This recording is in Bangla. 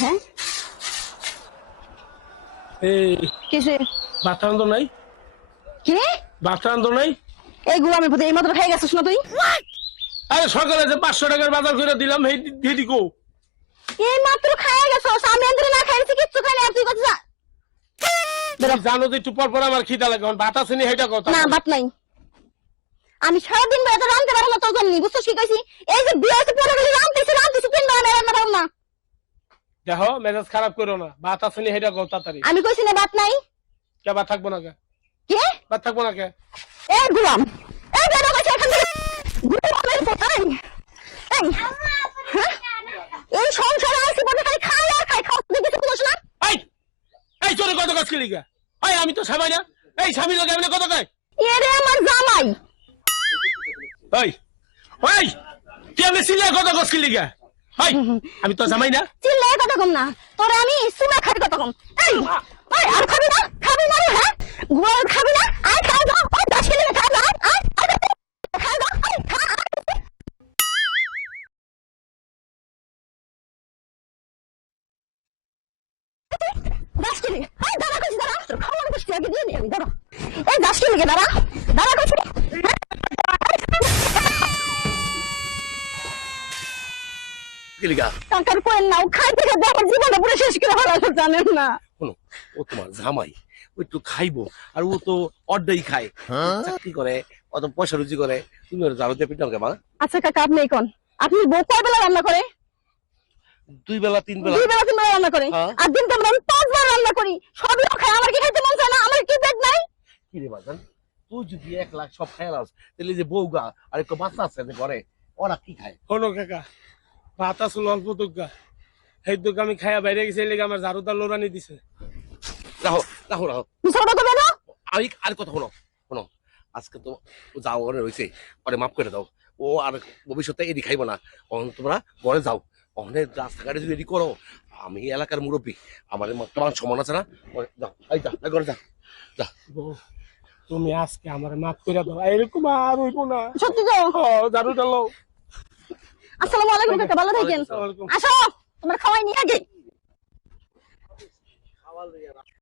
হ্যাঁ এই কিসে বাতানন্দ নাই কি বাতানন্দ নাই এই গু আমি এই মাত্র খাই গেছিস না তুই আরে সকালে যে 500 টাকার বাজার করে দিলাম এই দিদি কো এই মাত্র খাই গেছিস আমি আন্দরে না খাইছি কিচ্ছু খাই না তুই কত যা জানো যে একটু পর পর আমার খিদা লাগে ভাত আছে নি হেটা কথা না ভাত নাই আমি সারাদিন বেলা রাঁধতে পারবো না তোর জন্য বুঝছিস কি কইছি এই যে বিয়ে আছে পরে গেলে রাঁধতেছি 3 বার রান্না পারবো না দেখো মেজাজ খারাপ করো না ভাত আছে নি হেটা কথা তাড়াতাড়ি আমি কইছি না ভাত নাই কে ভাত থাকবো না কে কে ভাত থাকবো না কে এই গুলাম এই বেরো কইছে এখান থেকে গুলামের পোতাই এই এই সংসারে আইছি বলে খালি খাই আর খাই খাও তুই কিছু বলিস না এই এই তোর কত কাজ কি লিগা এই আমি তো স্বামী না এই স্বামী লাগে আমি কত কই এরে আমার জামাই এই ওই তুই আমি সিলে কত কাজ কি লিগা এই আমি তো জামাই না চিল্লায় কথা কম না তোরে আমি সুমা খাই কথা কম এই ওই আর খাবি না রে হ্যাঁ গোল খাবি না আই খাই দাও ওই 10 কিলো খাই দাও আই খাই দাও আই খা 10 কিলো আই দাঁড়া কইছি দাঁড়া খাওয়ার কইছি আগে দিয়ে আমি দাঁড়া এই 10 কিলো দাঁড়া দাঁড়া কইছি কি লিগা টাকার কোয়েন নাও খাইতে খাইতে আমার জীবনটা পুরো শেষ করে ফেলাছো জানেন না শোনো ও তোমার জামাই ও একটু খাইবো আর ও তো অর্ধেই খায় চাকরি করে অত পয়সা রুজি করে তুমি ওর জানো দিয়ে পিটাও কে মা আচ্ছা কাকা আপনি কোন আপনি বউ কয় বেলা রান্না করে 2 বেলা 3 বেলা 2 বেলা 3 বেলা রান্না করে হ্যাঁ। আর দিন আমরা 5 বার রান্না করি সবই খাই আমার কি খাইতে মন চায় না আমার কি পেট নাই কি রে বাজান তুই যদি 1 লাখ সব খাই লাস তাহলে যে বউগা আর একটু বাচ্চা আছে যে ঘরে ওরা কি খায় শোনো কাকা ভাত আছে অল্প দুগা সেই দুগা আমি খাইয়া বাইরে গেছি এই লেগে আমার ঝাড়ুদার লোরানি দিছে রাখো রাখো রাখো মিছা কথা বলো আর কথা শোনো শোনো আজকে তো ও যাও ঘরে রয়েছে পরে মাফ করে দাও ও আর ভবিষ্যতে এদি খাইবো না তোমরা ঘরে যাও অনেক রাস্তাঘাটে যদি এদি করো আমি এলাকার মুরব্বী আমার তোমার সমান আছে না যাও এই যা ঘরে যা যা বউ, তুমি আজকে আমার মাফ করে দাও এরকম আর হইব না সত্যি তো ঝাড়ুটা লও আসসালামু আলাইকুম কাকা ভালো থাকেন আসসালামু আলাইকুম। আসো তোমার খাওয়াই নিয়ে আগে